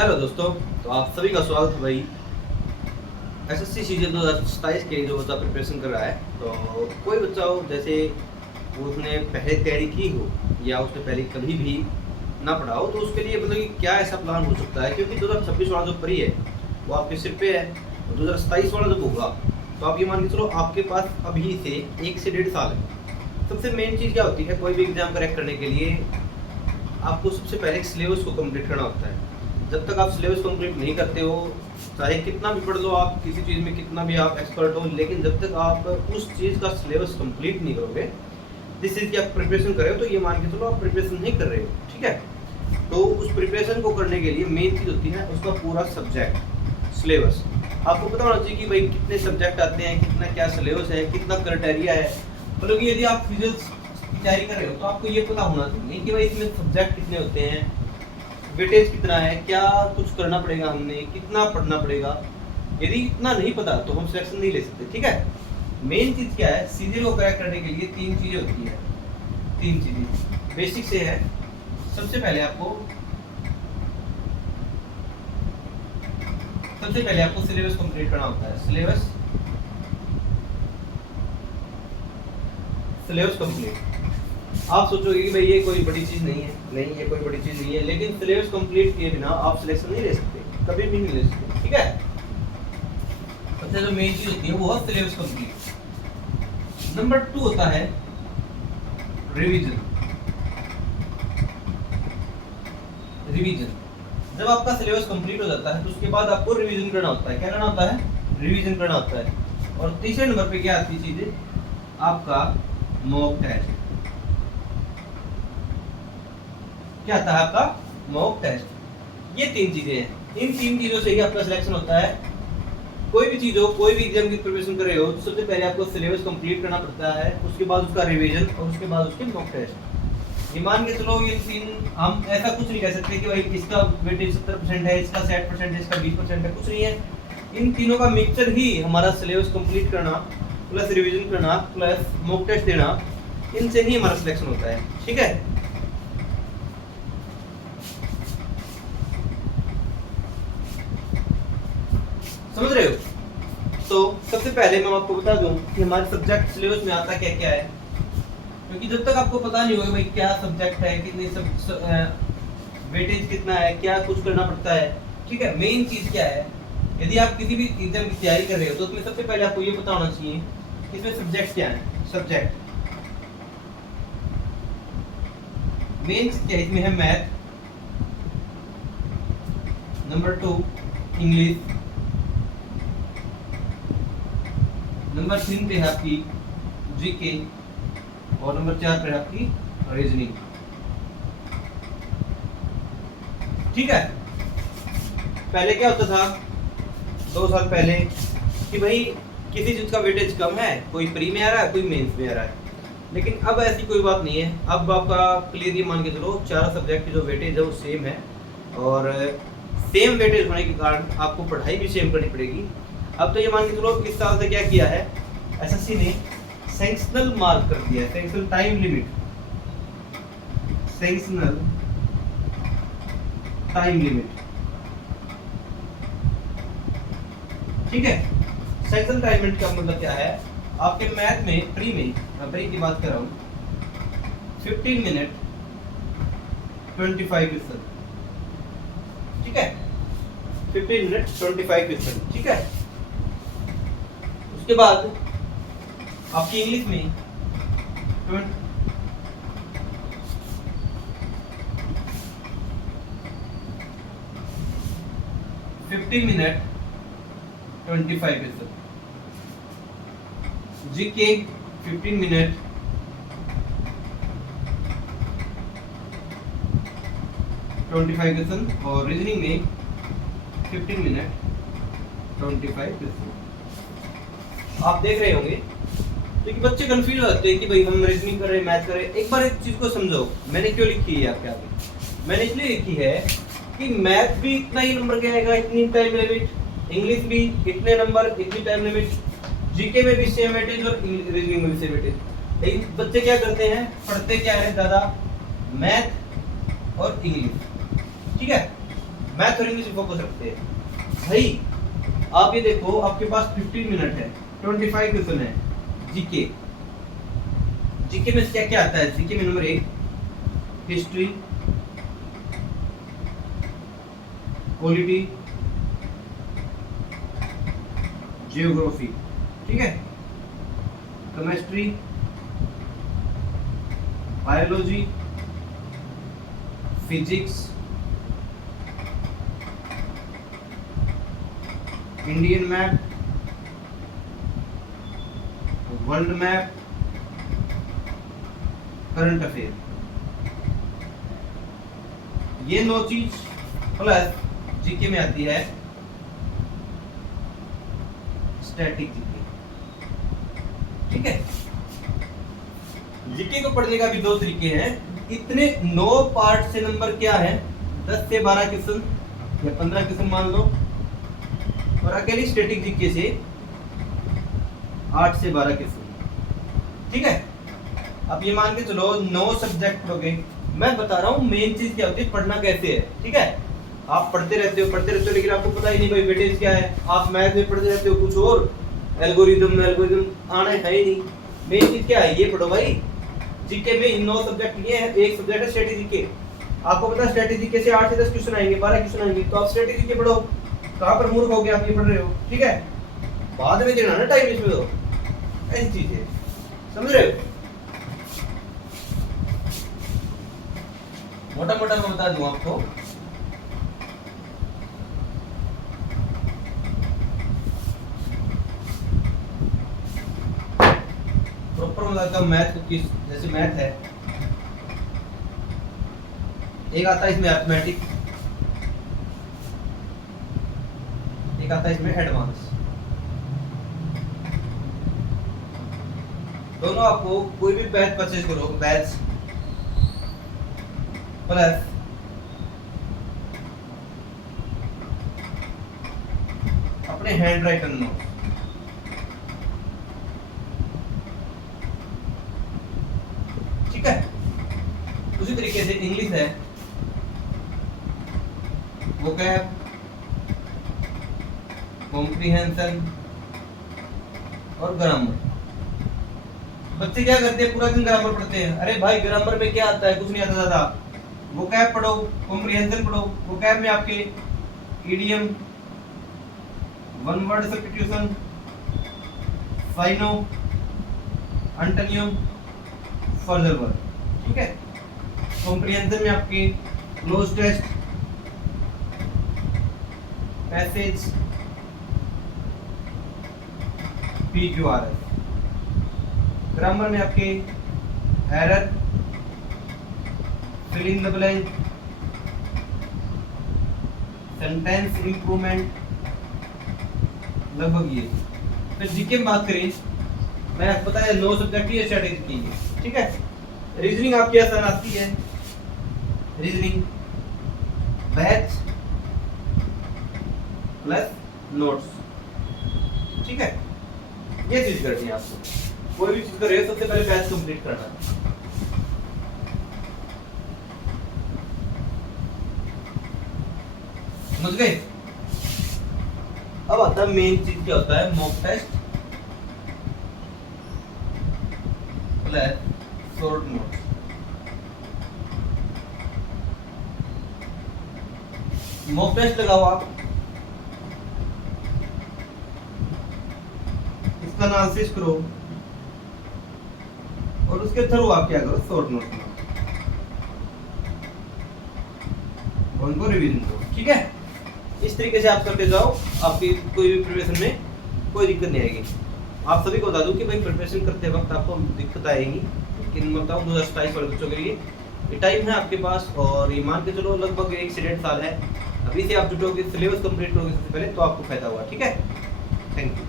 Hello दोस्तों, तो आप सभी का स्वागत है भाई एसएससी सीजन 2027 के लिए जो बच्चा प्रिपरेशन कर रहा है। तो कोई बच्चा हो जैसे वो उसने पहले तैयारी की हो या उसने पहले कभी भी ना पढ़ा हो, तो उसके लिए मतलब कि क्या ऐसा प्लान हो सकता है, क्योंकि 2026 वाला जो परी है वो आपके सिर पे है और 2027 वाला जब होगा तो आप ये मान के चलो आपके पास अभी से 1 से 1.5 साल है। सबसे मेन चीज़ क्या होती है, कोई भी एग्जाम क्रैक करने के लिए आपको सबसे पहले सिलेबस को कंप्लीट करना होता है। जब तक आप सिलेबस कंप्लीट नहीं करते हो, चाहे कितना भी पढ़ लो आप, किसी चीज़ में कितना भी आप एक्सपर्ट हो, लेकिन जब तक आप उस चीज़ का सिलेबस कंप्लीट नहीं करोगे, जिस चीज़ की आप प्रिपरेशन कर रहे हो, तो ये मान के चलो आप प्रिपरेशन नहीं कर रहे हो। ठीक है, तो उस प्रिपरेशन को करने के लिए मेन चीज़ होती है उसका पूरा सब्जेक्ट सिलेबस। आपको पता होना चाहिए कि भाई कितने सब्जेक्ट आते हैं, कितना क्या सिलेबस है, कितना क्राइटेरिया है। मतलब कि यदि आप फिजिक्स की तैयारी कर रहे हो तो आपको ये पता होना चाहिए कि भाई इसमें सब्जेक्ट कितने होते हैं, वेटेज कितना है, क्या कुछ करना पड़ेगा, हमने कितना पढ़ना पड़ेगा। यदि इतना नहीं पता तो हम सिलेक्शन नहीं ले सकते। ठीक है, मेन चीज क्या है, सीजन को क्रैक करने के लिए 3 चीजें होती है। 3 चीजें बेसिक से है। सबसे पहले आपको सिलेबस कंप्लीट करना होता है। Syllabus complete. आप सोचोगे कि भाई ये कोई बड़ी चीज नहीं है, नहीं ये कोई बड़ी चीज नहीं है, लेकिन सिलेबस कंप्लीट किए बिना आप सिलेक्शन नहीं ले सकते, कभी भी नहीं ले सकते। ठीक है, सबसे जो मेन चीज होती है वो है सिलेबस कंप्लीट। नंबर 2 होता है रिवीजन। जब आपका सिलेबस कंप्लीट हो जाता है तो उसके बाद आपको रिवीजन करना होता है। क्या करना होता है? रिवीजन करना होता है। और तीसरे नंबर पे क्या आती है चीजें, आपका मॉक टेस्ट। क्या आता है? आपका मॉक टेस्ट। ये 3 चीजें हैं। इन 3 चीजों से ही आपका सिलेक्शन होता है। कोई भी चीज हो, कोई भी एग्जाम की प्रिपरेशन कर रहे हो तो सबसे पहले आपको सिलेबस कंप्लीट करना पड़ता है, उसके बाद उसका रिवीजन और उसके बाद उसके मॉक टेस्ट। ये मान के चलो ये 3, हम ऐसा कुछ नहीं कह सकते कि भाई इसका वेटेज 70% है, इसका 60% है, इसका 20% है, कुछ नहीं है। इन तीनों का मिक्सचर ही हमारा सिलेबस कंप्लीट करना प्लस रिवीजन करना प्लस मॉक टेस्ट देना, इनसे ही हमारा सिलेक्शन होता है। ठीक है, समझ रहे हो? तो सबसे पहले मैं आपको बता दूं कि हमारे सब्जेक्ट सिलेबस में आता क्या क्या है, क्योंकि जब तक आपको पता नहीं होगा भाई क्या सब्जेक्ट है, कितने वेटेज कितना है, क्या कुछ करना पड़ता है। ठीक है, मेन चीज क्या है, यदि आप किसी भी एग्जाम की तैयारी कर रहे हो तो उसमें सबसे पहले आपको ये पता होना चाहिए कि इसमें सब्जेक्ट क्या है। सब्जेक्ट मेन क्या है, इसमें है मैथ, नंबर 2 इंग्लिश, नंबर 3 पे है आपकी जीके और नंबर 4 पे है आपकी रीजनिंग। ठीक है, पहले क्या होता था 2 साल पहले कि भाई किसी चीज का वेटेज कम है, कोई प्री में आ रहा है, कोई मेंस में आ रहा है, लेकिन अब ऐसी कोई बात नहीं है। अब आपका क्लियर ये मान के चलो 4 सब्जेक्ट की जो वेटेज है वो सेम है, और सेम वेटेज होने के कारण आपको पढ़ाई भी सेम करनी पड़ेगी। अब तो ये मान के चलो इस साल से क्या किया है, एसएससी ने सेक्शनल मार्क कर दिया है, sectional time limit, sectional time limit. ठीक है, सेक्शनल टाइम लिमिट का मतलब क्या है, आपके मैथ में प्री में, मैं प्री की बात कर रहा हूँ, 15 मिनट 25 क्वेश्चन। ठीक है, 15 मिनट 25 क्वेश्चन। ठीक है, उसके बाद आपकी इंग्लिश में 15 minute 25 question, GK 15 minute 25 question और रीजनिंग में 15 मिनट 25 क्वेश्चन। आप देख रहे होंगे क्योंकि बच्चे कंफ्यूज हो जाते हैं कि भाई हम रीजनिंग कर रहे हैं, मैथ कर रहे हैं। एक बार एक चीज को समझो, मैंने क्यों लिखी है आपके आगे, मैंने इसलिए लिखी है कि मैथ भी इतना ही नंबर का आएगा, इतनी टाइम लिमिट, इंग्लिश भी इतने नंबर इतनी टाइम लिमिट, जीके में भी सेम वेटेज और रीजनिंग में भी सेम वेटेज। लेकिन बच्चे क्या करते हैं, पढ़ते क्या है दादा, मैथ और इंग्लिश। ठीक है, मैथ और इंग्लिश में फोकस रखते हैं भाई। आप ये देखो, आपके पास 15 मिनट है, 25 क्वेश्चन है जीके। जीके में क्या क्या आता है? जीके में नंबर 1 हिस्ट्री, पॉलिटी, जियोग्राफी, ठीक है, chemistry, biology, physics, Indian map, world map, current affair. ये 9 चीज प्लस जीके में आती है स्टैटिक जीके, ठीक है। जीके को पढ़ने का भी 2 तरीके हैं। इतने 9 पार्ट से नंबर क्या है, 10 से 12 क्वेश्चन या 15 क्वेश्चन मान लो, और अकेली स्टैटिक जीके से 8 से 12 क्वेश्चन, ठीक है। अब ये मान के चलो 9 सब्जेक्ट पढ़ोगे। मैं बता रहा हूँ मेन चीज क्या होती है, पढ़ना कैसे है, ठीक है। आप पढ़ते रहते हो लेकिन आपको पता ही नहीं भाई वेटेज क्या है। आप मैथ में पढ़ते रहते हो कुछ और, एल्गोरिदम आना है ही नहीं। मेन चीज क्या है, ये पढ़ो भाई। जीके में इन 9 सब्जेक्ट लिए हैं, एक सब्जेक्ट है स्ट्रेटेजी के। आपको पता है स्ट्रेटेजी के से 8 से 10 क्वेश्चन आएंगे, 12 क्वेश्चन आएंगे, तो आप स्ट्रेटेजी के पढ़ो। कहाँ पर मूर्ख हो गए आप, ये पढ़ रहे हो, ठीक है। बाद में देना ना टाइम इसमें, तो ऐसी चीज है, समझ रहे हो। मोटा मोटा मैं बता दूं आपको, प्रॉपर बताता हूं मैथ को। किस जैसे मैथ है, एक आता है इसमें अरिथमेटिक, एक आता है इसमें एडवांस। दोनों आपको कोई भी बैच परचेज करो, बैच प्लस अपने हैंड राइटन नोट, ठीक है। उसी तरीके से इंग्लिश है, वोकैब, कॉम्प्रिहेंशन और ग्रामर। बच्चे क्या करते हैं, पूरा दिन ग्रामर पढ़ते हैं। अरे भाई ग्रामर में क्या आता है, कुछ नहीं आता ज्यादा। वोकैब पढ़ो, कॉम्प्रिहेंशन पढ़ो। वोकैब में आपके idiom, one word substitution, syno, antonym, further word, ठीक है। कॉम्प्रिहेंशन में आपके cloze test, passage, PQRS। Grammar में आपके error, fill in the blank, sentence improvement, लगभग ये। फिर जीके में बात करें, मैं पता है 9 सब्जेक्ट की स्ट्रेटेजी की है, ठीक है। रीजनिंग आपकी आसान आती है, रीजनिंग बैच प्लस नोट्स, ठीक है। ये चीज करनी है आपको। कोई भी चीज कर रहे हो सबसे पहले बैच कंप्लीट करना है। समझ गए। अब आता है मेन चीज, क्या होता है, mock test plus short note. Mock test लगाओ आप, इसका एनालिसिस करो और उसके थ्रू आप क्या करो, शॉर्ट नोट बनाओ, उनको रिवीजन करो, ठीक है। इस तरीके से आप करते जाओ, आपकी कोई भी प्रिपरेशन में कोई दिक्कत नहीं आएगी। आप सभी को बता दूं कि भाई प्रिपरेशन करते वक्त आपको दिक्कत आएगी, लेकिन मैं बताऊं 2027 वाले बच्चों के लिए ये टाइम है आपके पास, और ये मान के चलो लगभग 1 से 1.5 साल है। अभी से आप जुटोगे, सिलेबस कंप्लीट करोगे सबसे पहले, तो आपको फायदा होगा, ठीक है। Thank you.